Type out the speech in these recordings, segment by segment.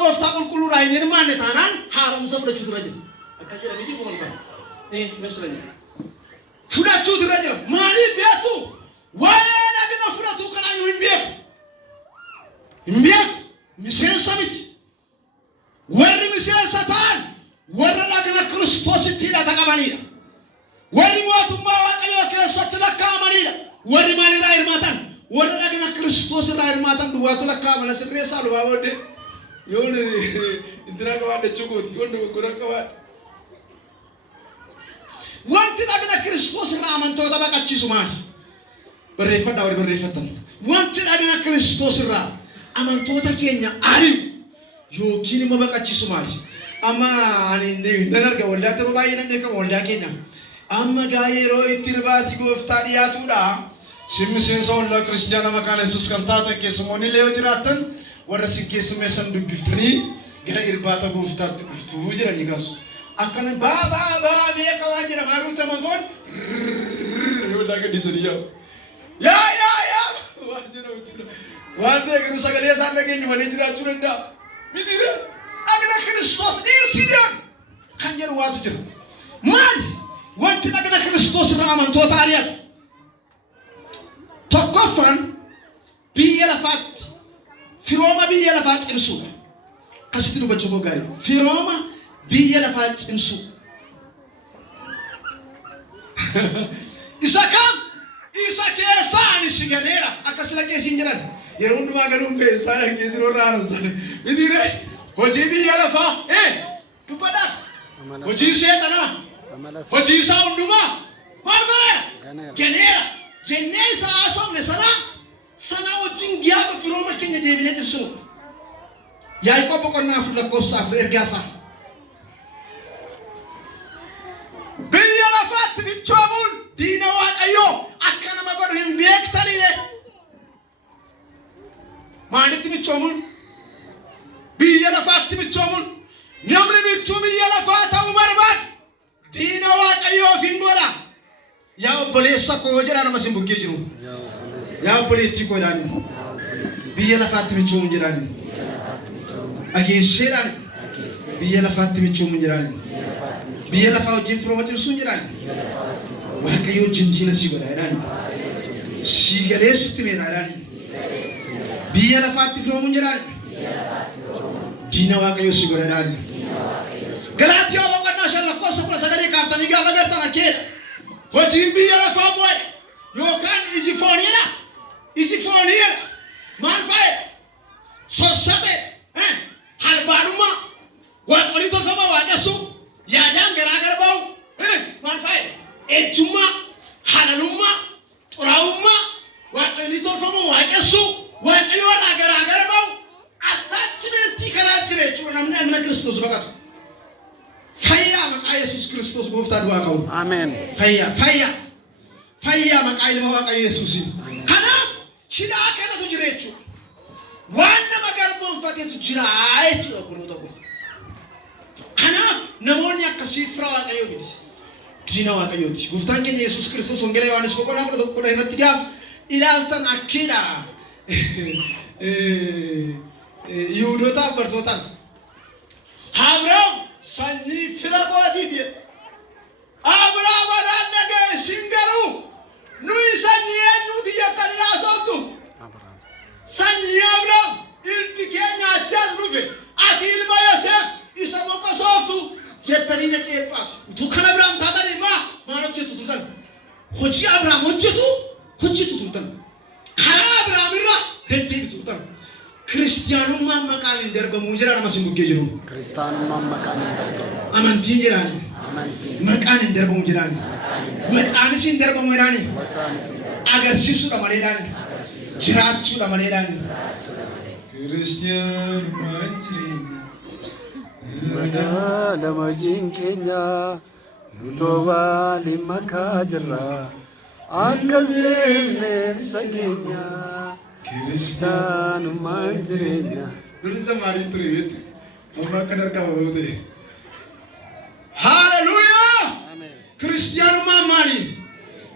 gooftaa qulqulluu raayineen maanne taanaan haaromsa fudhachuu tura jira. Akkasii miti kun mislanya. Fudhachuu tura jira. Maaliif beektu? Waa'ee dhagna fudhatu kanaan hin beeku. Hin beeku. Miseensa miti. Warri miseensa ta'an warra dhagna Kiristoositti hidhata qabanidha. Warri mootummaa Waaqayyoo keessatti lakkaa'amanidha. Warri maalirraa hirmaatan? Warra dhagna Kiristoos irraa hirmaatan duwwaatu lakkaa'amana sirreessaa lubaa booddee. Yoon intira qabaadha jechuuti. Yoon dogoggora qabaadha. Wanti dhagna Kiristoos irraa amantoota baqachiisu maali? Barreeffadhaa warri barreeffatan. Wanti dhagna Kiristoos irraa amantoota keenya ari'u yookiin immoo baqachiisu maali? Amma ani nan arga waldaa yeroo baay'ee nan beekama waldaa keenya. Amma gaa yeroo itti irbaati gooftaa dhiyaatudha. Simmiseensa waldaa kiristiyaana maqaan Yesuus kan taatan keessumoonni illee yoo jiraattan warra si keessummeessan dubbiftanii gara irbaata gooftaatti dhuftuu jiranii kaasu. Akkana baa beeka waan jedha maaluu tamantoon yoo daa gadhiisanii yaa waan jedhamu jira. Waan ta'eef sagalee isaan dhageenyu malee jiraachuu danda'a. Mitiire dhagna Kiristoos dhiirsidhaan kan jedhu waatu jira. Maali? Wanti dhagna Kiristoos irraa amantoota ari'atu. Tokkoffaan biyya lafaatti firooma biyya lafaa cimsuudha. Akkasitti dubbachuu koo gaarii. Firooma biyya lafaa cimsuu. Isa kam? Isa keessaa ani si ganeera. Akkasii keessiin jedhan. Yeroo hundumaa galuun ba'e isaan keessi irraa haaromsan. Mitiire hojii biyya lafaa dubbadhaa. Hojii seexanaa. Hojii isaa hundumaa maal godheera? Ganeera. Jennee isa haasofne sana wajjin gaafa firooma keenya deebinee cimsinu. Yaaqoob boqonnaa 4 lakkoofsa 4 ergaa isaa. Biyya lafaatti bichoomuun diina Waaqayyoo akka nama godhu hin beektanii. Maalitti bichoomuun? Biyya lafaatti bichoomuun namni bichuu biyya lafaa ta'uu barbaadu diina Waaqayyoo hin godha. Yaa obboleessa koo jedha nama sin bukkee jiru. Yaa obboleettii koo jedhani. Biyya lafaatti bichoomuun jedhani. Ageesseedhaan biyya lafaatti bichoomuun jedhani. Biyya lafaa wajjin firooma cimsuun jedhani. Waaqayyoo wajjin diina si godha jedhani. Si galee sitti meedha jedhani. Biyya lafaatti firoomuun jedhani. Diina Waaqayyoo si godha jedhani. Galaatiyaa boqonnaa 5 lakkoofsa 19 kaaftanii gaafa gartan akkeedha. Hojiin biyya lafaa bu'e yookaan iji fooniidha. Iji fooniidha. Maal faayida? Sossate halbaadhummaa waaqolii tolfama waaqessu yaadaan garaagara ba'u maal faayida? Ejjummaa halalummaa xuraa'ummaa waaqolii tolfama waaqessu waaqayyoo irraa garaagara ba'u attaachimentii karaa jira jechuudha namni amna Kiristoos baqatu. Fayyaa maqaa Yesuus Kiristoos gooftaa du'aa qabu. Ameen. Fayyaa maqaa ilma Waaqayyoo Yesuusiin. Kanaaf hidhaa kanatu jira jechuudha. Waan nama garboonfateetu jira jechuudha kunuuta kun. Kanaaf namoonni akkasii fira Waaqayyoo miti. Diina Waaqayyooti. Gooftaan keenya Yesuus Kiristoos wangeela Yohaannis boqonnaa 11 irratti gaafa ilaaltan akkiidha. Yihuudootaaf bartootaan. Abrahaam sanyii fira gootii jedhe. Abrahaam adaan dhaga'e siin garuu nuyi sanyii eenyuuti jettanii haasoftu. Sanyii Abrahaam ilmi keenya achi as dhufe ati ilma Yoseef isa boqosooftu jettanii na ceephaatu. Utuu kan Abrahaam taatanii maal hojjetu turtan? Hojii Abrahaam hojjetu turtan. Karaa Abrahaam irraa deddeebitu turtan. Kiristiyaanummaan maqaan hin darbamu jira nama sin bukkee jiru. Kiristiyaanummaan maqaan hin darbamu. Amantiin jiraani. Maqaan hin darbamu jiraani. Macaanis hin darbamu jiraani. Agarsiisuudha malee jiraani. Jiraachuudha malee jiraani. Kiristiyaanummaan jireenya. Madaalama jinkenya nutoobaa limakaa jirra. Akkas deemnee sageenya. Kiristiyaanummaan jireenya. Dursa maaliin ture beektu? Amma akka dargaa bahuute. Haaleluyyaa! Kiristiyaanummaan maali?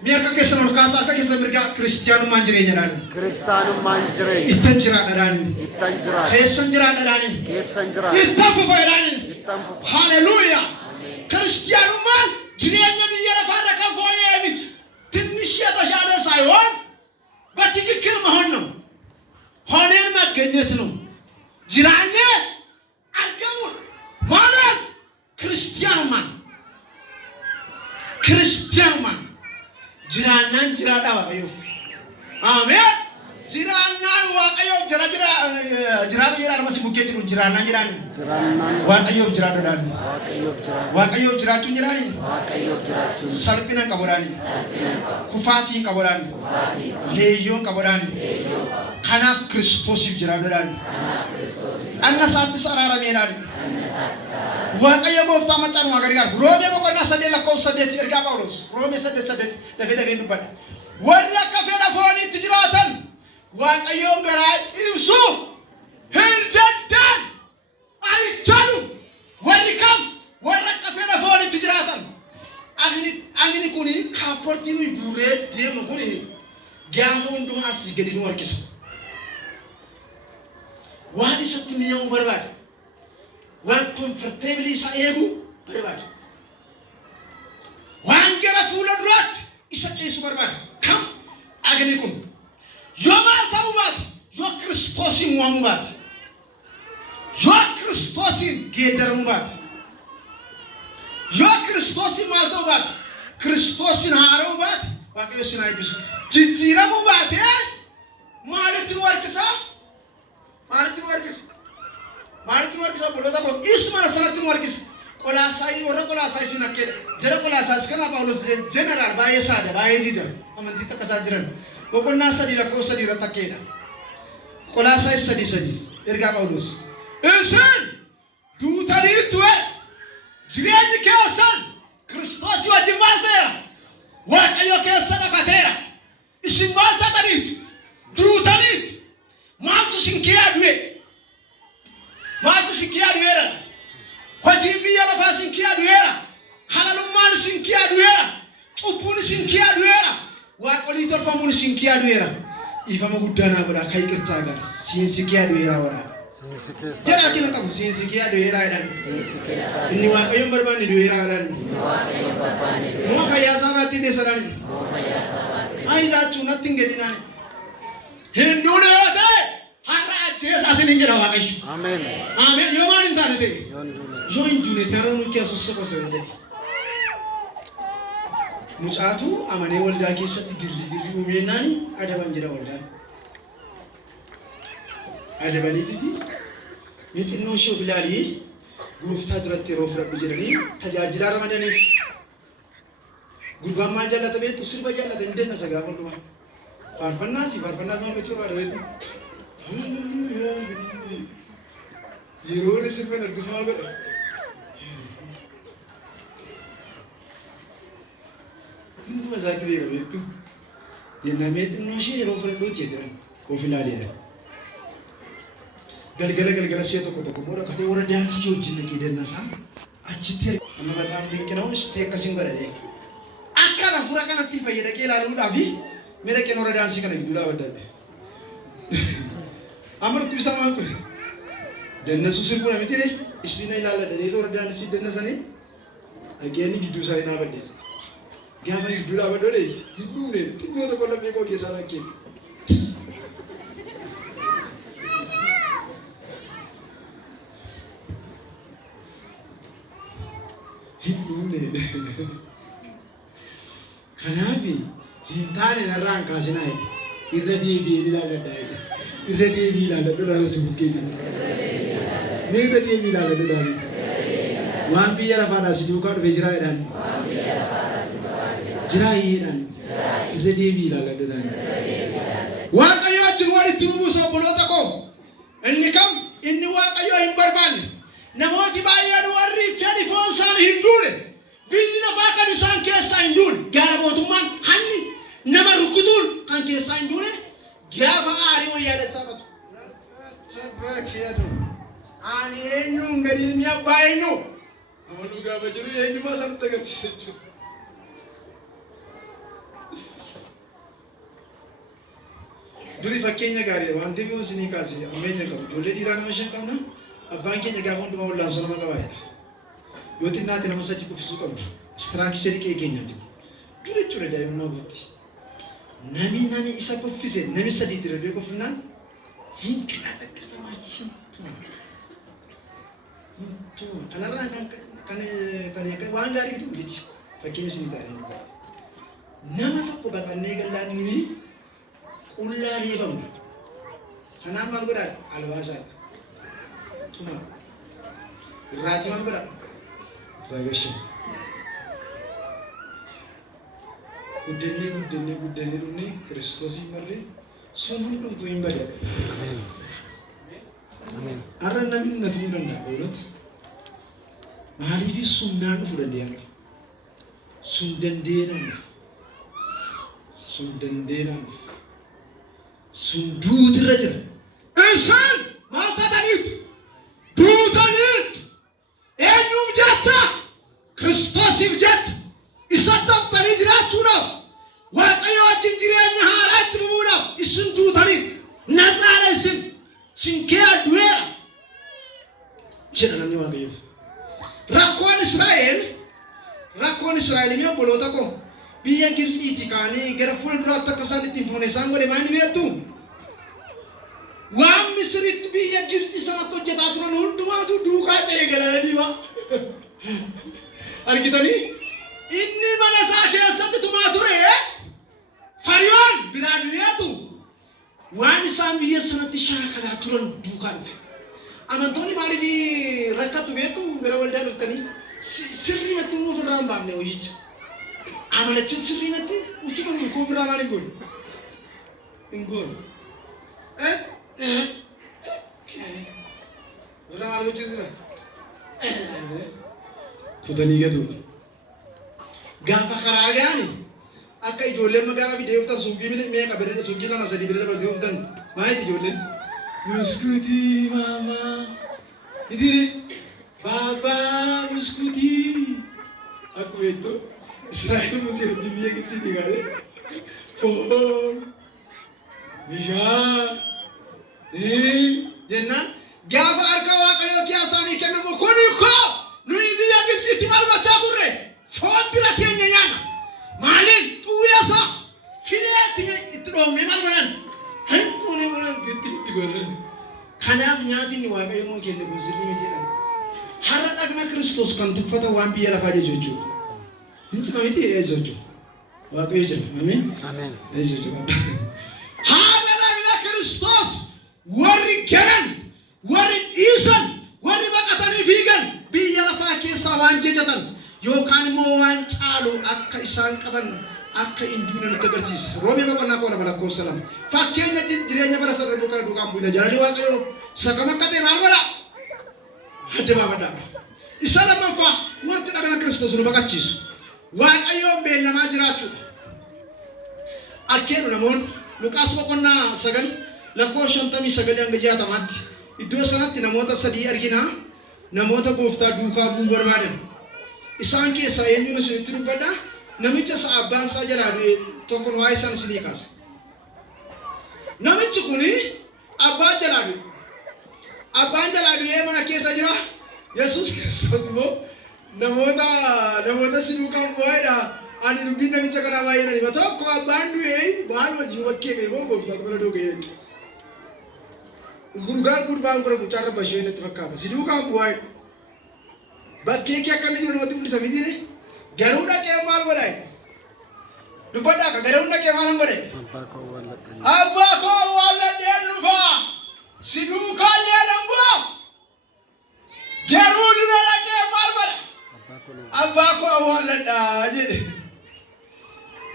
Miaka keessa ol kaasaa akka keessa mirgaa kiristaanummaan jireenya dhaani. Kiristaanummaan jireenya. Ittan jiraadha dhaani. Ittan jiraadha. Keessan jiraadha dhaani. Keessan jiraadha. Ittan fufa dhaani. Ittan fufa. Haleluuyaa. Kiristaanummaan jireenya biyya lafaarra kan fooyyee miti. ትንሽ የተሻለ ሳይሆን በትክክል መሆን ነው። ሆነን መገኘት ነው። ጅራኔ አልገሙን ማለት ክርስቲያኑማን ጅራናን ጅራዳ ዋቀዮ አሜን ጅራናን ዋቀዮ ጅራዱ ይራል መስሙ ጌጅሩ ጅራናን ዋቀዮ ጅራዱ ዳል ዋቀዮ ጅራቱ ጅራኒ ሰልጲና ቀቦራኒ ኩፋቲ ቀቦራኒ ሌዮን ቀቦራኒ ከናፍ ክርስቶስ ጅራዱ ዳል አነሳት ሰራራ ሜራኒ ዋቀዮ ጎፍታ መጫን ዋገሪጋ ሮሜ በቆና ሰደ ለኮ ሰደት እርጋ ጳውሎስ ሮሜ ሰደት ለፈደገ ንበል ወራ ከፈራ ፎኒ ትጅራተን ዋቀዮ ገራ ጭብሱ ህልደዳን አይቻሉ ወሪካም ወራ ከፈራ ፎኒ ትጅራተን አግኒ ኩኒ ካፖርቲኑ ጉሬ ዲም ኩኒ ጋንፎ እንዱማስ ገዲኑ ወርኪስ ዋኒ ሰትሚያው በርባድ ዋን ኮምፎርቴብሊ ሳይሄዱ በርባድ ዋን ገረፉ ለድራት ይሰጪስ በርባድ ከም አግኒኩን ዮማታውባት ዮክርስቶስን ዋሙባት ዮክርስቶስን ጌደረሙባት ዮክርስቶስን ማልተውባት ክርስቶስን ሃረውባት ዋቀዮስን አይብሱ ጅጅረሙባት ማለት ወርክሳ ቦሎታ ኢስ ማለሰነት ወርክስ ቆላሳይ ወረ ቆላሳይ ሲነከደ ጀረ ቆላሳስ ከና ጳውሎስ ጀነራል ባየሳደ ባየጂጀ አመንቲ ተከሳጅረን ወቆና ሰዲ ለኮ ሰዲ ረተከደ ቆላሳይ ሰዲ እርጋ ጳውሎስ እሰን ዱታሊት ወ ጅሬኝ ከሰን ክርስቶስ ወጅማልተያ ወቀዮ ከሰነ ካቴራ እሽማልታ ቀዲት ዱታሊት ማንቱ ሲንኪያ ዱዌ ማንቱ ሲንኪያ ዱዌራ ኮጂቢያ ለፋስ ሲንኪያ ዱዌራ ሐላሉማን ሲንኪያ ዱዌራ ጩቡን ሲንኪያ ዱዌራ ዋቆሊ ተርፋሙን ሲንኪያ ዱዌራ ኢፋማ ጉዳና ብራ ከይቅርታ ጋር ሲንሲኪያ ዱዌራ ወራ ጀራኪና ቀሙ ሲንሲኪያ ዱዌራ አይዳን እኒ ዋቆየም በርባኒ ዱዌራ አይዳን ሞ ፈያሳ ባቲ ደሰራኒ አይዛቹ ነቲንግ ገዲናኒ hinduun yoo ta'e har'a ajjeesaasin hin jedha waaqayyo. Ameen. Ameen. Yoo maal hin taane ta'e? Yoo hin duune ta'e har'a nu keessa soqosa ta'e. Mucaatu amanee waldaa keessatti girri uumeennaani adaban jedha waldaan. Adabaniititi mixinnoo ishee of ilaalii gooftaa duratti yeroo fudhadhu jedhanii tajaajilaa ramadaniif. Gurbaan maal jaallata beektu sirba jaallata hin denna sagaa qollumaa. फारफन्नास वाला बच्चों का रहते हीरो ने सिर्फ लड़के सवाल कर हिंदू मजाक भी कर तू ये नमेत नोशे हीरो पर दो चीज़ हैं कोफिला ले रहा गल से तो मोरा कते मोरा डांस क्यों जिन्हें की देना सा अच्छी थी हमें बताऊं दिन के ना उस तेक कसिंग कर रहे आका ना पूरा का नती फायदा के लालू डाबी मेरे के नोरा डांस करने की दुला बड़ा है अमर तू सामान तो जन्नत सुसिर पुना में तेरे इसलिए नहीं लाला डरे तो डांस ही जन्नत सने अगेनी की दूसरा ही ना बड़े क्या मैं दुला बड़ा है हिंदू ने तीनों तो कोल्ला में को के सारा के हिंदू ने खनाबी hintaane narraan kaasinaay irra deebi'ee ilaaladhaa irra deebi'ee ilaaladhaa si bukkee jiru mee irra deebi'ee ilaaladhaa waan biyya lafaadhaa si duukaa dhufee jiraa jedhaani jiraa hiyyeedhaani irra deebi'ee ilaaladhaa waaqayyo wajjin walitti nu buusa obboloota koo inni kam inni waaqayyo hin barbaanne namooti baay'een warri fedhi foon isaanii hin duune biyyi lafaa kan isaan keessaa hin duune gaara mootummaan hanni nama rukutuun kan keessaa hin duune gaafa aarii wayyaada taphatu. Ani eenyuun gadi inni abbaa eenyu? Amanuu gaafa jiru eenyummaa sanatti agarsiisa jechuudha. Duri fakkeenya gaarii waan ta'eef isinii kaasee ammeenya qabu. Ijoollee dhiiraa nama 5 qabna. Abbaan keenya gaafa hundumaa wallaan sonama qabaayedha. Yoo xinnaatti nama 3 qofisuu qabdu. Istiraakcharii qe'ee keenyaati. Dura jechuudha daa'imummaa gootti. Nami isa qoffise nami 3 dira bee qofnaan hin qinaata qatamaa hin tuma. Kanarraa kan waan gaarii bituu jechi fakkeenya isinii taa'ee. Nama tokko baqannee gallaatti nuyi qullaa reebamne. Kanaaf maal godhaadha? Albaasaadha. Tuma. Irraati maal godhaadha? Raagashin. Guddannee dhufnee Kiristoosiin marree sun hundumtuu hin bada. Ameen. Har'a namni na tumuu danda'a oolatti. Maaliif sun naan dhufu dandeenya? Sun dandeenaan sun duutirra jira. Isaan maal taataniitu? Duutaniitu. Eenyuuf jecha? Kiristoosiif jecha. Isa taftanii jiraachuudhaaf Waaqayyo wajjin jireenya haaraa itti dhufuudhaaf isin duutanii nasaadha isin kee adu'eera jedha namni Waaqayyoof. Rakkoon Israa'el immoo obboloota koo biyya Gibxiitii kaanii gara fuulduraatti akka isaan ittiin fuune isaan godhe maal ni beektu? Waan Misiritti biyya Gibxii sanatti hojjetaa turan hundumaatu duukaa ce'ee galanii waa argitanii? Inni mana isaa keessatti tumaa ture Faryoon biraa du'eetu waan isaan biyya sanatti shaakalaa turan duukaa dhufe. Amantoonni maaliif rakkatu beektu gara waldaa dhuftanii sirrii matti nuuf irraa hin baafne hojicha. Amanachiin sirrii matti utuma nuuf irraa maal hin goone? Hin goone. Irraa maal gochiisira? Kutanii gatuudha. Gaafa karaa gaani akka ijoolleen magaalaa fi deemtan suuqii meeqa biree suuqii 2-3 biree dabarsee ooftan maalitti ijoolleen muskutii mama idiri baba muskutii aku beektu Israa'el musii hojii biyya Gibxiitii gaale foon bishaan jennaan gaafa harka Waaqayyoo kiyaasaanii kennamu kuni koo nuyi biyya Gibxiitti maal gochaa turre? Foon bira keenya nyaanna. Maaliin xuuyasa fileetti itti dhoomne maal godhan? Hanquunee godhan itti godhan. Kanaaf nyaatinni Waaqayyo nuu kenne kun sirrii mitiidha. Har'a dhagna Kiristoos kan tuffata waan biyya lafaa jechuudha. Hinti miti jechuudha. Waaqayyo jira. Ameen. Ameen. Jechuudha. Har'a dhagna Kiristoos warri galan, warri dhiisan, warri baqatanii fiigan biyya lafaa keessaa waan jejatan. Yookaan immoo waan caalu akka isaan qaban akka induuna nutti agarsiisa. Roomee boqonnaa 2:2. Fakkeenya jireenya bara sarara duukaan bu'ina jaalali Waaqayyo sakama akka ta'e maal godha? Adda baafadha. Isa lammaffaa wanti dhagna Kiristoos nu baqachiisu. Waaqayyoon beellamaa jiraachuudha. Akkeenu namoonni Luqaas boqonnaa 9:59-60 iddoo sanatti namoota 3 argina. Namoota gooftaa duukaa bu'uu barbaadan. Isaan keessaa eenyuun isinitti dubbadha? Namicha isa abbaan isaa jalaa du'e tokkoon waa isaan isinii kaasa. Namichi kuni abbaan jalaa du'e. Abbaan jalaa du'ee mana keessa jira. Yesuus Kiristoos immoo namoota si duukaan bu'aadha. Ani dubbiin namicha kanaa baay'ee nani. Tokko abbaan du'ee baal wajjin wakkee beekoo gooftaa bira dhugee. Gurbaan gura gucharra bashee natti fakkaata. Si duukaan bu'aadha. Bakkee kee akka inni jiru namatti mul'isa mitiire garuu dhaqee maal godhaa? Dubbadhaa akka garuu dhaqee maal godhaa? Abbaa koo awwaalladheen dhufaa si duukaan leedhan bu'aa garuu dura dhaqee maal godhaa? Abbaa koo awwaalladhaa jedhe.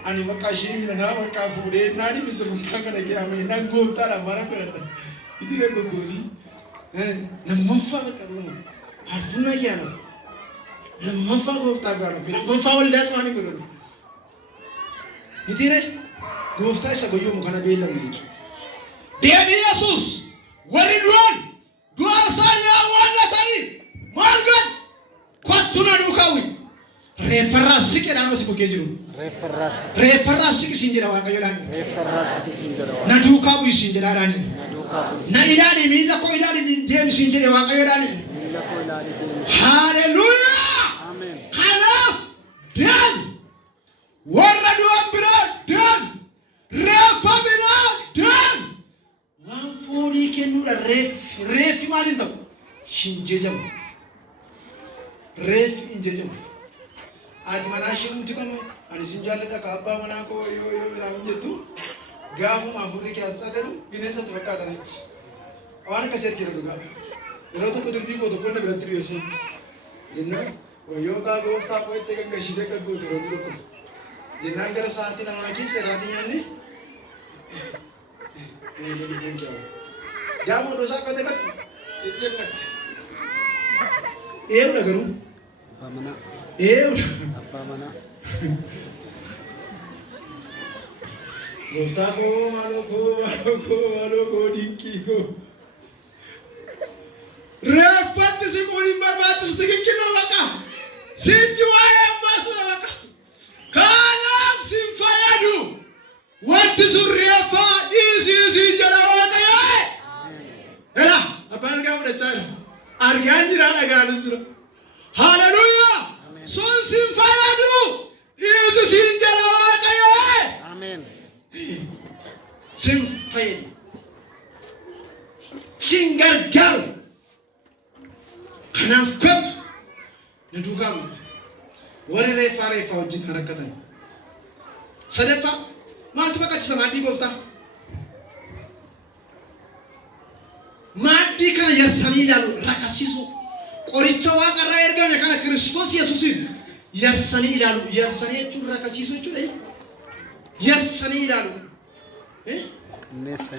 Ani maqaa ishee miidhanaa maqaa fuudhee naani misirummaa kana keeyamee naan gooftaadhaan mana godhadha. Mitiire goggoosii lammaffaa bakka dhuuma faarfannaa keeyama. Lammaffaa gooftaa gaadha. Lammaffaa waldaas maanii godhatu. Mitiire gooftaa isa goyyoomu kana beellamu jechuudha. Deebii Yesuus warri du'an du'a isaanii awwaallatanii maal godhu? Kottu na duukaa bu'i. Referrasi ke nama si bukejiru. Referrasi ke sinjera waka yorani. Na duka bu sinjera rani. Na ilani mila ko ilani dem sinjera waka yorani. Hallelujah. Amen. Kanaf dan warra duambira dan refabira dan wan fori ke nura ref malin taw sinjejam ref injejam ati manashim tikano ani sinjale da kaaba manako yo raunjetu gafu mafuri ke asagaru binesa to wakata nichi awana kaset kiruga eroto ko durbi ko to konna biratri yosi inna yo ga go sta ko ette ga shide ka go to ko jinangara saati na maki se radiyani ne jamu dosa ko de ka ette ka eu nagaru Bamana. Eu. Bamana. Gustavo maloko dinkiko. Repate se koni barbato steke kino waka. Sintiwaye basura waka. Kanam simfayadu. What is refa is jara waka yoy. Ela, apan ga udah cara. Arganji rana ga nusra. Hallelujah. Son simfayadu. Is jara waka yoy. Amen. Simfayadu. Chingargal. Kanaf kot. Nedugam. Wari refa wajin harakatan. Sadefa. Maal tu bakal samadi gofta. Mati kana yarsani lalu rakasisu. Qoricha waaqa irraa ergame kana Kiristoos Yesuusin yarsanii ilaalu. Yarsanii jechuun rakasiisuu jechuudha. Yarsanii ilaalu.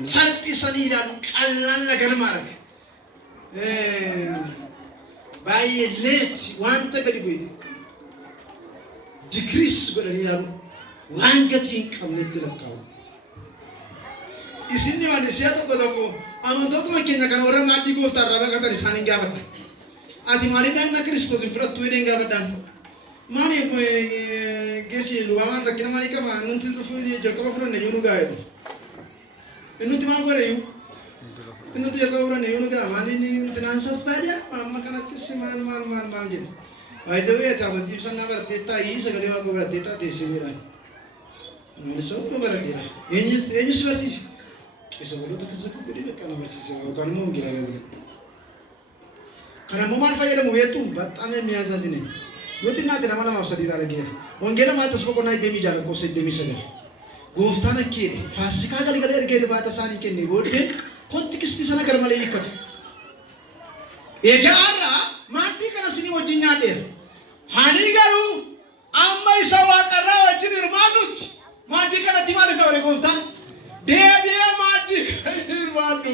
Salphisanii ilaalu. Qallaan lagalma arga. Baay'ee leeti wanta gadi bu'e. Dikriis godhanii ilaalu. Waan gatii hin qabnetti lakkaa'u. Isinni malee si'a tokko amantootuma keenya kana warra maaddii gooftaa irraa baqatan isaan hin gaafatan. Ati maaliif dhaqna Kiristoos hin fudhattu jedhee hin gaafadhaan. Maaliif geessi lubaamaan rakkina maalii qaba? Nuti jalqaba fudhanne yoo nu gaa'eedha. Nuti maal godheyyuu? Nuti jalqaba fudhanne yoo nu ga'a. Maaliin nuti naansaas baadiyyaa? Amma kanattis maal jedhe. Waayizawee ati amantii ibsannaa barattee taa'ii sagalee waaqoo barattee taatee simiidhaan. Sooma baradheera. Eenyus barsiise? Isa waloota keessa guddaa beekana barsiise yookaan immoo hongeela gabriel. Kana immoo maal fayyadamu beektu baxxaan mi'aasaasine. Nuti naati nama lamaaf sadii irraa dhageera. Hongeela maatas boqonnaa 26:89. Gooftaan akkeedhe faasikaa galgalee ergee baata isaanii kennee booddee kontikistii sana gar malee hiikkatu. Egaa har'a maaddii kana isinii wajjin nyaadheera. Hani garuu amma isa waaqarraa wajjin hirmaannutti. Maaddii kanatti maal ta'e gooftaan? Deebi'ee maaddii kana hirmaannu.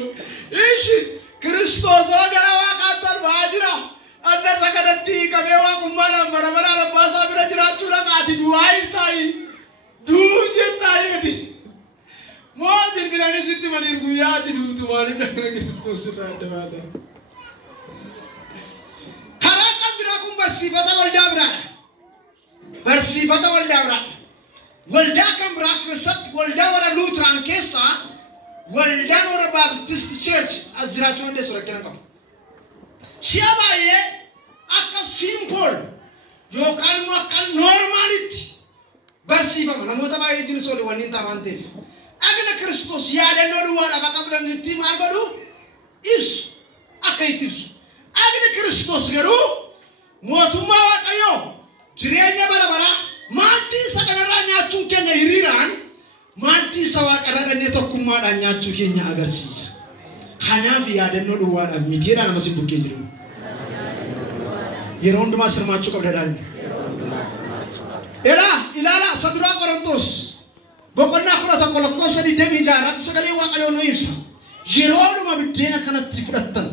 Ishi Kiristoos gara waaqaatti baajira. Adda sagadatti qabee waaqummaadhaan bara baraan abbaasaa bira jiraachuudha qaati du'aa hin taa'i. Duu jettaa eegati. Moo bilbilanii sitti maniin guyyaa ati duutu maaliif dhaqna Kiristoos irraa adda baata. Karaa kan biraa kun barsiifata waldaa biraadha. Barsiifata waldaa biraadha. Waldaa kan biraa keessatti waldaa warra Luuteraan keessaa waldaan warra Baaptist Church as jiraachuu dandeessu rakkina qabu. Si'a baay'ee akka simple yookaan immoo akka normaalitti barsiifama. Namoota baay'ee jinis oole wanni hin taa'an ta'eef. Agna Kiristoos yaadannoo duwwaadhaaf akka fudhannitti maal godhu ibsu akka itti ibsu. Agni Kiristoos garuu mootummaa Waaqayyoo jireenya bara baraa maaddii isa kanarraa nyaachuun keenya hiriiraan maaddii isa waaqarraa dhannee tokkummaadhaan nyaachuu keenya agarsiisa. Kanaaf yaadannoo duwwaadhaaf mitiidhaan nama si bukkee jiru. Yeroo hundumaa sirmaachuu qabda dhaali. Ilaala saduraa Qorontos boqonnaa 11:26 sagalee Waaqayyoo nu ibsa. Yeroodhuma biddeena kanatti fudhattan.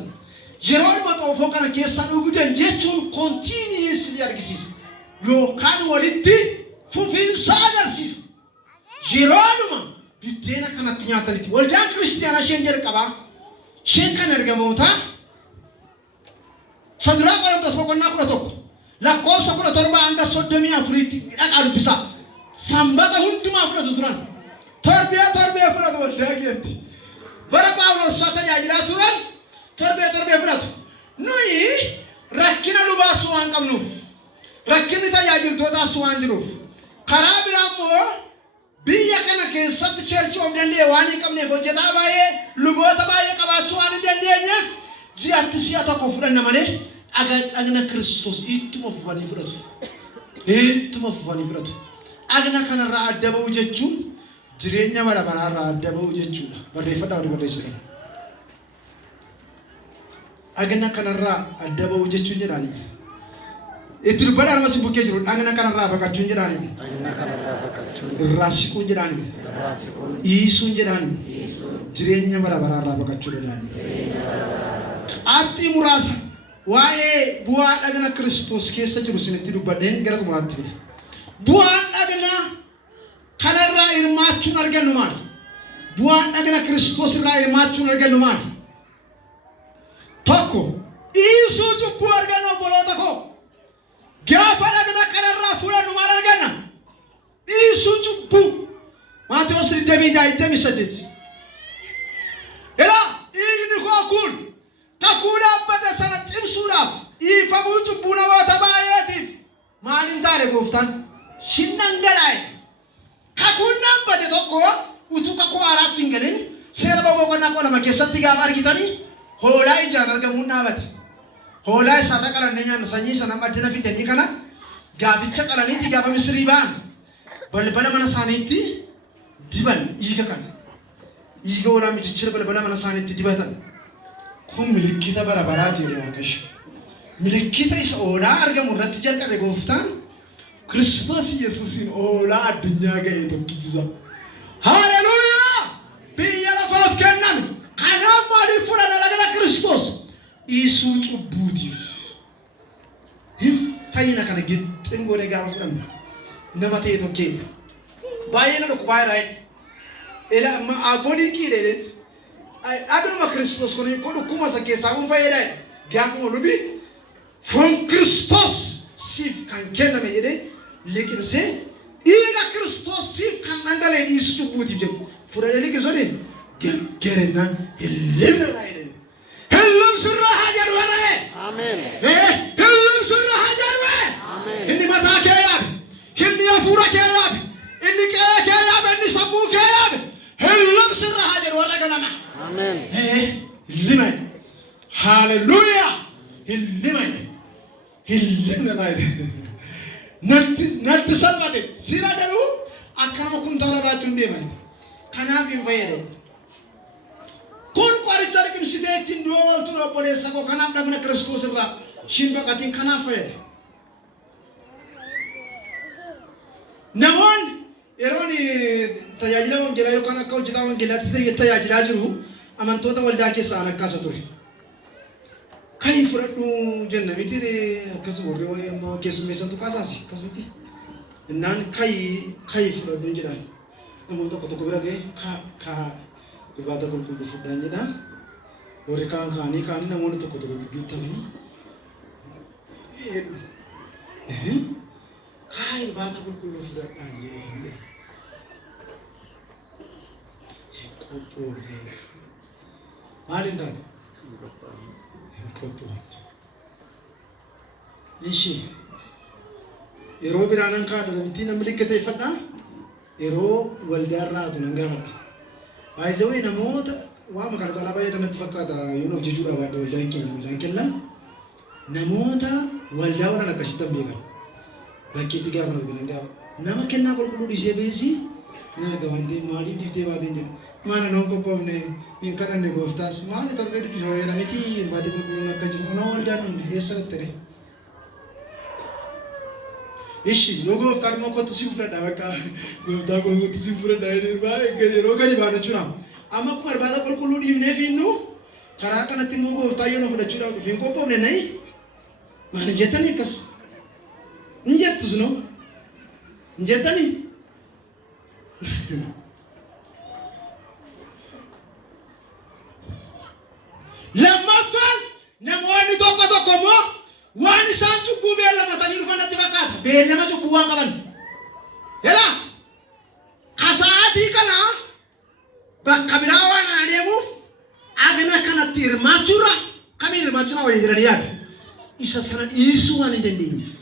Yeroodhuma xoofoo kana keessaa dhugudan jechuun continuously argisiisa. Yookaan walitti fufiinsa agarsiisa. Yeroodhuma biddeena kanatti nyaatanitti waldaan kiristiyaanaa isheen jalqabaa isheen kan ergamoota saduraa Qorontos boqonnaa 11 lakkoofsa 17 hanga 34tti dhaqaa dubbisa. Sanbata hundumaa fudhatu turan. Torbee fudhatu waldaa keessatti. Bara Phaawulos tajaajilaa turan torbee fudhatu. Nuyi rakkina lubaasuu waan qabnuuf, rakkinni tajaajiltootaas waan jiruuf, karaa biraa immoo biyya kana keessatti church of danda'e waan hin qabneef hojjetaa baay'ee luboota baay'ee qabaachuu waan hin dandeenyeef ji'atti si'a tokko fudhanna malee dhagna Kiristoos ittuma fufanii fudhatu. Dhagna kanarraa adda ba'u jechuun jireenya bara baraarraa adda ba'u jechuudha. Barreeffadhaa warri barreessitan. Dhagna kanarraa adda ba'u jechuun jedhani. Itti dubbadhaan mas bukkee jiru dhagna kanarraa baqachuun jedhani. Irraa siquun jedhani. Dhiisuun jedhani. Jireenya bara baraarraa baqachuu jedhani. Abdii muraasa waa'ee bu'aa dhagna Kiristoos keessa jiru isinitti dubbadheen gara xumuraatti fide. Bu'aan dhagna kanarraa hirmaachuun argannu maali? Bu'aan dhagna Kiristoos irraa hirmaachuun argannu maali? Tokko dhiisuu cubbuu arganna obboloota koo. Gaafa dhagna kanarraa fudhannu maal arganna? Dhiisuu cubbuu. Maatewos 28. Ilaa dhiigni koo kun kakuu dhaabbate sana cimsuudhaaf dhiifamuu cubbuu namoota baay'eetiif maaliin taane gooftaan? Shinnan gadhaa'e. Kakuun dhaabbate tokko utuu kakuu haaraatti hin galin seera boqonnaa 2 keessatti gaafa argitanii hoolaa ijaan argamuun dhaabate. Hoolaa isaarra qalannee nyaanna sanyii sana maddina fidanii kana gaaficha qalaniitti gaafa Misrii ba'an balbala mana isaaniitti diban dhiiga kana. Dhiiga hoolaa michichira balbala mana isaaniitti dibatan. Kun milikkita bara baraati jedhe Waaqayyo. Milikkita isa hoolaa argamu irratti jalqabe gooftaan Kiristoos Yesuusiin hoolaa addunyaa ga'e tokkichisa. Haleluuyaa! Biyya lafaaf kennan kanaaf maaliif fudhata dhagna Kiristoos? Dhiisuu cubbuutiif. Hin fayyina kana gixxin godhee gaafa fudhannu nama ta'e tokkeedha. Baay'ee na dhukku baay'ee abboonii qiidheedhe. Aduma Kiristoos kun dhukkuma isa keessaa kun fayyadaadha. Gaafuma lubi foon Kiristoos siif kan kenname jedhee liqimsee dhiiga Kiristoos siif kan dhangala'e dhiisuu cubbuutiif jedhu fudhatee liqimsanii geggerenaan hillimna naa jedhani. Hillim sirraa haa jedhu warree. Ameen. Hillim sirraa haa jedhu. Ameen. Inni mataa kee yaabe, inni hafuura kee yaabe, inni qe'ee kee yaabe, inni sammuu kee yaabe. Hillim sirraa haa jedhu warra ganama. Amen. Hillima. Hallelujah. Hillima. Hillimna naa jedhani. Natti salphate sira garuu akka nama kuntaala baachuun deeman. Kanaaf hin fayyadu. Kun qoricha liqimsitee ittiin du'a ooltuu obboleessa koo kanaaf dhagna Kiristoos irraa shinbaqatiin kanaaf fayyada. Namoonni yeroon tajaajila wangeelaa yookaan akka hojjetaa wangeelaatti tajaajilaa jiru amantoota waldaa keessaa akkaasa ture. Kai fudhadhu jenna miti akkasuma warri immoo keessummeessantu kaasaasi akkasumatti. Innaan kai fudhadhu jedhan namoota tokko bira ga'e Ibadah qulqulluu fudhaan jedha. Warri kaan kaanii namoonni tokko gidduu ta'anii ibadah qulqulluu fudhaan jedhee qophoorree maaliin taate? Qophoorree. Ishi yeroo biraanan kaadhalamtii namni liqqeeffadhaa yeroo waldaarraa atu nan gaafadha. Baay'ee namoota waan makara caalaa baay'ee kanatti fakkaata yoon of jechuudha baadha waldaan keenya namoota waldaa waan akkasitti beekan bakkeetti gaafa bilan gaafa nama kennaa qulqulluu dhiisee beesii ni argamante maaliif dhiiftee baateen jedhu maana noon qophoofne hin kadhanne gooftaas maali ta'ee dhiisoo namiti baatee qulqulluun akka jiru ona waldaan hunde eessa gattere. Ishi yoo gooftaan immoo kottu si fudhadha bakka gooftaa kottu si fudhadha yeroo gadi baana jechuudha. Amma akkuma barbaada qulqulluu dhiibnee fiinnu karaa kanatti immoo gooftaa yoo nu fudhachuudhaaf dhufe hin qophoofne nayi maal jettanii akkas hin jettus no hin jettanii. Lammaffaan namoonni tokko immoo waan isaan cubbuu beellamatanii dhufanatti fakkaata. Beellama cubbuu waan qaban. Yala kasaatii kana bakka biraa waan adeemuuf agna kanatti hirmaachuudha. Kamiin hirmaachuudha wayii jiranii yaadu. Isa sana dhiisuu waan hin dandeenyeef.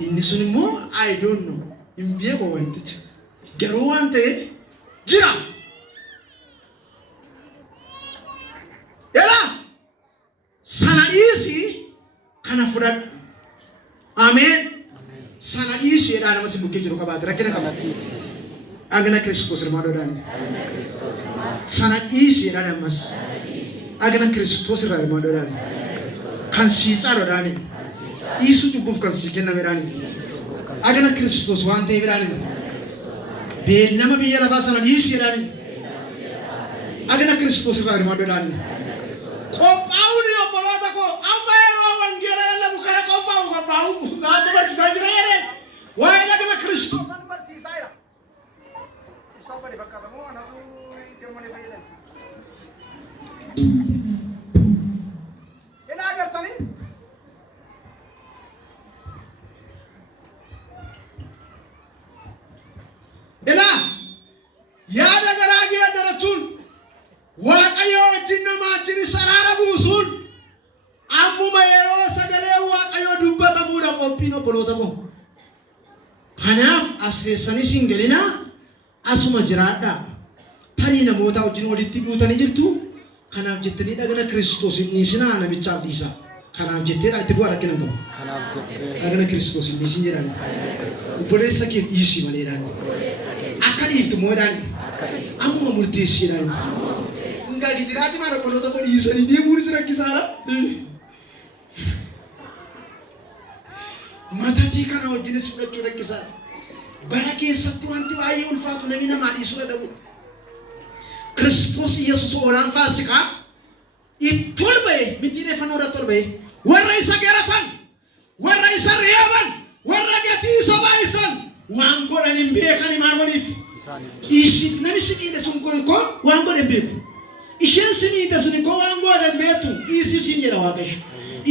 Inni sun immoo I don't know. Hin beeku wanticha. Garuu waan ta'eef jira. Yala sana dhiisi kana fudhadhu. Ameen. Sana dhiisi jedhaa nama si bukkee jiru qabaate rakkina qaba. Agna Kiristoos irraa dhoodhaani. Sana dhiisi jedhaa ammas. Agna Kiristoos irraa dhoodhaani. Kan siicaa dhoodhaani. Dhiisuu cubbuuf kan sii kennameedhaani. Agna Kiristoos waan ta'eef jedhaani. Beellama biyya lafaa sana dhiisi jedhaani. Agna Kiristoos irraa dhoodhaani. Qophaa'uun obboloota koo amma yeroo wangeela lallabu kana qophaa'u naannoo barsiisaa jira jedhee waa'ee agna Kiristoos barsiisaa jira. Sabani fakkaata moo anatu deemanii fayyadamu. Ina agartanii? Ina yaada garaa geeddarachuun Waaqayyo wajjin nama wajjin saraara buusuun ammuma yeroo sagalee Waaqayyo dubbatamuudha qophiin obboloota koo. Kanaaf asseessanis hin galinaa asuma jiraadhaa. Tarii namoota wajjin walitti buutanii jirtu. Kanaaf jettanii dhagna Kiristoos hin dhiisinaa namichaaf dhiisaa. Kanaaf jetteedha itti bu'aa rakkina qabu. Kanaaf jettee dhagna Kiristoos hin dhiisin jedhani. Obboleessa kee dhiisii malee jedhani. Akka dhiiftu moo jedhani. Amma murteessii jedhani. Ngaa gidiraachi maal obboloota koo dhiisanii deemuunis rakkisaadha. Matatii kana wajjinis fudhachuu rakkisaadha. Bara keessatti wanti baay'ee ulfaatu namni namaa dhiisuu dadhabu. Kiristoos Yesuus oolaan Faasikaa itti ol ba'e mitiineeffannoo irratti ol ba'e warra isa garafan warra isa reeban warra gatii isa baay'isan waan godhan hin beekani maal godhiif isiif namichi miidhe sun koo waan godhan beeku isheen si miidhe sun koo waan godhan beektu isiif sin jedha Waaqayyo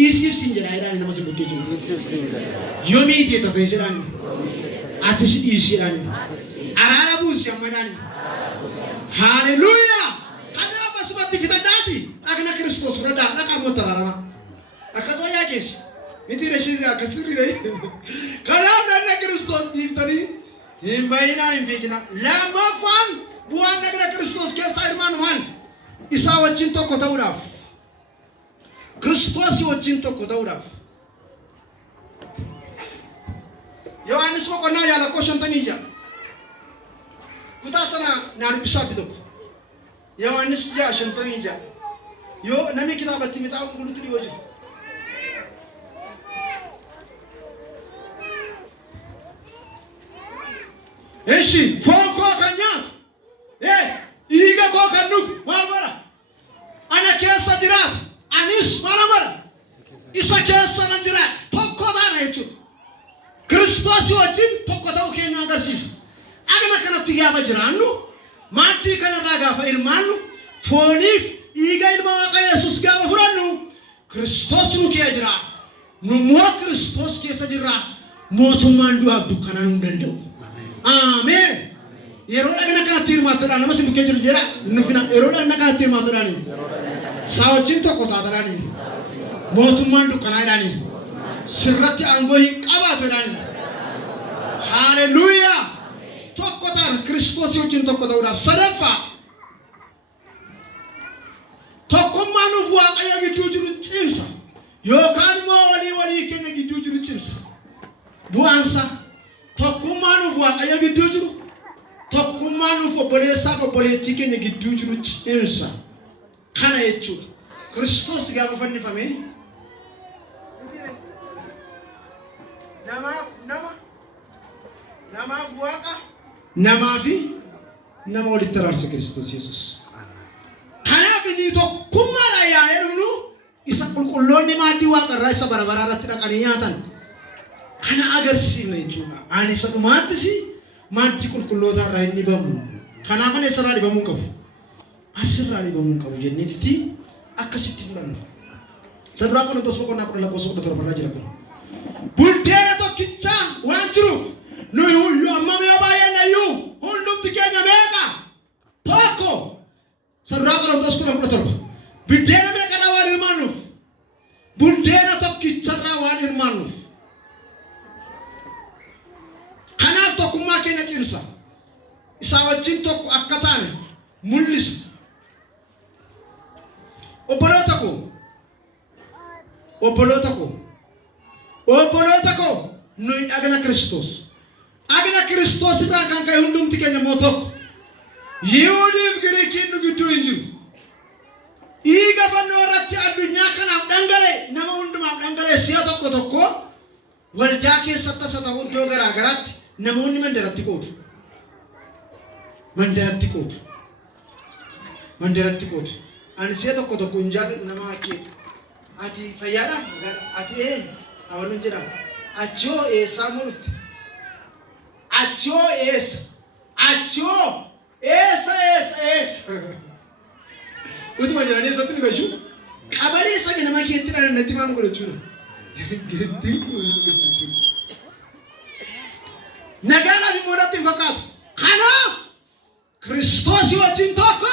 isiif sin jedha jedhaan nama si bukkee jiru yoo miidhe tafee jedhaan ati si dhiisi jedhaan araara buusi amma jedhaan. Hallelujah! Kanaaf asumatti fitadhaati dhagna Kiristoos fudhadhaa dhaqaa mootaraarama. Akkasuma yaa keessa miti reshii akkasirri kanaaf dhagna Kiristoos dhiiftanii hin baay'inaa hin fiigina. Lammaffaan bu'aan dhagna Kiristoos keessaa hirmaanumaan isaa wajjin tokko ta'uudhaaf Kiristoos wajjin tokko ta'uudhaaf. Yohaannis boqonnaa jaalakkoo 56. Kutaa sana naan bisaa bitoko. Yohaannis 6:56. Yoo namni kitaabatti mixaa qulqulluutti dhiyoo jiru. Eshi foon koo kan nyaatu. Dhiiga koo kan dhugu maal godha? Ana keessa jiraata. Anis maal godha? Isa keessa nan jiraata. Tokko taana jechuudha. Kiristoos wajjin tokko ta'uu keenya agarsiisa. Agna kanatti gaafa jiraannu maaddii kanarraa gaafa hirmaannu fooniif dhiiga ilma Waaqa Yesuus gaafa fudhannu Kiristoos nu keessa jira. Nu immoo Kiristoos keessa jirra. Mootummaan du'aaf dukkanaa nu danda'u. Ameen. Yeroo dhagna kanatti hirmaatudhaan nama si bukkee jiru jedha nufina yeroo dhagna kanatti hirmaatudhaan isaa wajjin tokko taatadhaan mootummaan dukkanaadhaan sirratti aangoo hin qabaatu jedhaan. Hallelujah. Tokko ta'an Kiristoos wajjin tokko ta'uudhaaf sadaffaa tokkummaan nuuf Waaqayyo gidduu jiru cimsa yookaan immoo walii keenya gidduu jiru cimsa. Bu'aansa tokkummaan nuuf Waaqayyo gidduu jiru tokkummaan nuuf obboleessaa fi obboleettii keenya gidduu jiru cimsa. Kana jechuudha. Kiristoos gaafa fannifame namaaf Waaqa namaafi nama walitti araarsa Kiristoos Yesuus. Kanaaf inni tokkummaadhaan yaa'ee dhufnu isa qulqulloonni maaddii Waaqarraa isa barabaraa irratti dhaqanii nyaatan kana agarsiifna jechuudha. Ani isa dhumaattis maaddii qulqullootaa irraa hin dhibamu. Kanaaf ani asirraa dhibamuu qabu. Asirraa dhibamuu qabu jenneetti akkasitti fudhanna. Sadarkaa Qorontos boqonnaa 12 irra jira kun. Buddeena tokkicha waan jiruuf nuyi huyyuu amma mee baay'een iyyuu hundumti keenya meeqa tokko. Sadarkaa Qorontos 12 buddeena meeqa waan hirmaannuuf buddeena tokkicharraa waan hirmaannuuf. Kanaaf tokkummaa keenya cimsa. Isaa wajjin tokko akka taane mul'isa. Obboloota ko nuyi dhagna Kiristoos. Dhagna Kiristoos irraa kan ka'e hundumti keenya immoo tokko. Yihuudiif Giriikiin nu gidduu hin jiru. Dhiiga fannoo irratti addunyaa kanaaf dhangalee nama hundumaaf dhangalee si'a tokko waldaa keessatti asa ta'u iddoo garaa garaatti namoonni mandaratti qoodu. Mandaratti qoodu. Ani si'a tokko hin jaalladhu nama ajjeetu. Ati fayyaadha? Ati awwaluun jedhama. Achoo eessaa moo dhufte? Achoo eessa? Achoo eessa? Utuma jiranii eessatti nu gashu? Qabalee saga nama keetti dhaan natti maal godhachuudha? Nagaadhaaf immoo natti hin fakkaatu. Kanaaf Kiristoosii wajjin tokko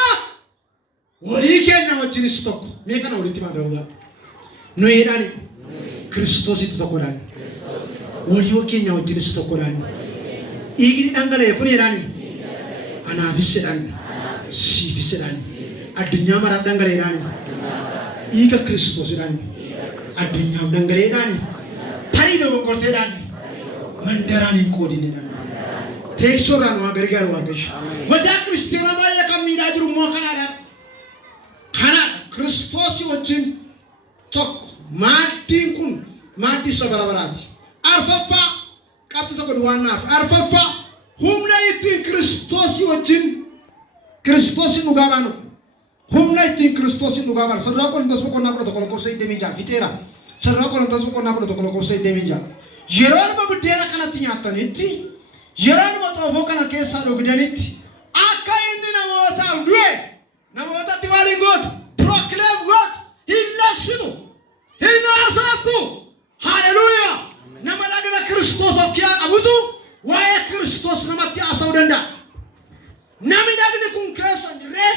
walii keenya wajjinis tokko. Mee kana walitti maada'uudha? Nuyiidhaan Kiristoositti tokkodhaan walii keenya wajjinis tokkodhaan dhiigni dhangala'e kun jedhaan anaafis jedhaan siifis jedhaan addunyaa maraaf dhangala'eedhaan dhiiga Kiristoos jedhaan addunyaaf dhangala'eedhaan tarii dogoggorteedhaan mandaraan hin qoodineedhaan teeksoodhaan waa gargaaru waaqayyo. Waldaa kiristaanaa baay'ee kan miidhaa jiru immoo kanaadhaan. Kana Kiristoosii wajjin tokko maaddiin kun maaddii isa bara baraati. Arfaffaa qabxii tokko duwwaan naaf. Arfaffaa humna ittiin Kiristoosii wajjin Kiristoosiin dhugaa baanu. Humna ittiin Kiristoosiin dhugaa baanu. Sadarkaa Qorontos boqonnaa 11 lakkoofsa 26 fixeera. Sadarkaa Qorontos boqonnaa 11 lakkoofsa 26. Yeroo nama buddeena kanatti nyaatanitti yeroo nama xoofoo kana keessaa dhugdanitti akka inni namootaaf du'e namootatti maal hin gootu? Proclaim God hin labsitu hin haasoftu. Haleluuyaa! Nama dhagna Kiristoos of keessaa qabutu waa'ee Kiristoos namatti haasa'uu danda'a. Namni dhagni kun keessa hin jirre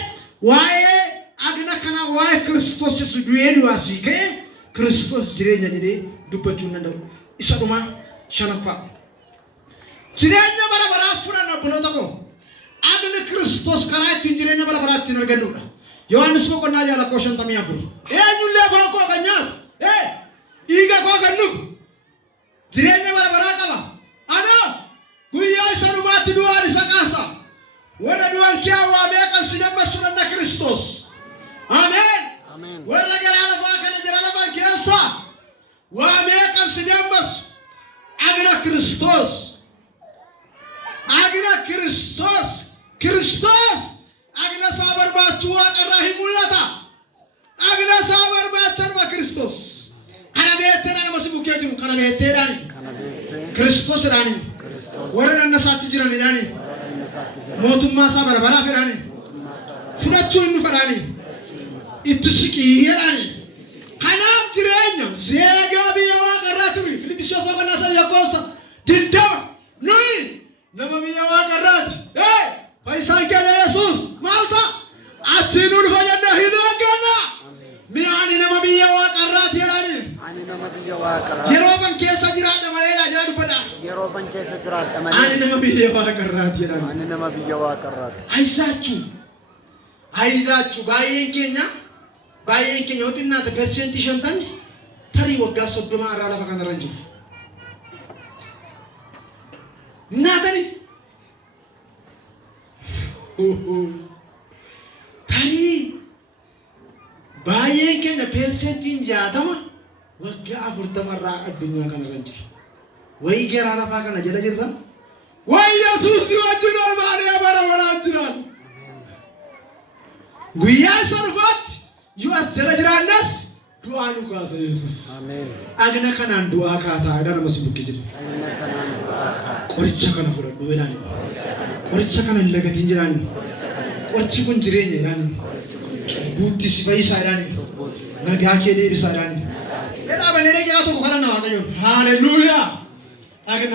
waa'ee dhagna kana waa'ee Kiristoos yesu du'ee du'aasii ka'e Kiristoos jireenya jedhee dubbachuu hin danda'u. Isa dhumaa shanaffaa. Jireenya bara baraa fudhan obboloota ko. Dhagni Kiristoos karaa ittiin jireenya bara baraa ittiin argannudha. Yohaannis boqonnaa 6:54. Eenyullee foon koo kan nyaatu. Dhiiga koo kan dhugu. Jireenya bara baraa qaba. Ana guyyaa isa dhumaatti du'aan isa kaasa. Warra du'an kee waamee kan si dabarsu danda'a Kiristoos. Ameen. Warra garaa lafaa kana jira lafaan keessa waamee kan si dabarsu dhagna Kiristoos. Dhagna Kiristoos. Kiristoos dhagna isaa barbaachuu waaqarraa hin mul'ata. Dhagna isaa barbaachanuma Kiristoos. Kana beekteedhaan nama si bukkee jiru kana beekteedhaan Kiristoos jedhaani warra nannasaatti jiraniidhaani mootummaa isaa bara baraa fedhaani fudhachuu hin dhufadhaani itti siqiidhaani. Kanaaf jireenya zeegaa biyya waaqarraa turi. Filiphisiyoos boqonnaa 3:20 nuyi nama biyya waaqarraati. Fayyisaan keenya Yesuus maal ta'a? Achii nu dhufa jennee hin eegganna. Mi'aani nama biyya waaqarraati jedhani. Ani nama biyya waaqarraa. Yeroo ban keessa jiraadha malee jira dubbadha. Yeroo ban keessa jiraadha malee. Ani nama biyya waaqarraati jedhani. Ani nama biyya waaqarraati. Ayzaachuu baay'een keenya yoo xinnaate persentii 50 tarii waggaa 30 irraa lafa kanarra jiru. Naatani tarii baay'een keenya persentiin 60 waggaa 40 irraa addunyaa kanarra jiru. Wayi garaa lafaa kana jala jirra. Wayi Yesuus wajjin olmaanee bara baraan jiran. Guyyaa sarfaatti yoo as jala jiraannas du'aa nu kaasa Yesuus. Ameen. Dhagna kanaan du'aa kaataa jedha nama si bukkee jira. Dhagna kanaan du'aa kaataa. Qoricha kana fudhadhu jedhaani. Qoricha kana hin lagatiin jedhaani. Qorichi kun jireenya jedhaani. Cubbuutti si fayyisaa jedhaani. Nagaa kee deebisaa jedhaani. Dhaabanii dhaqee haa tokko kadhannaa Waaqayyo. Haalleluuyaa.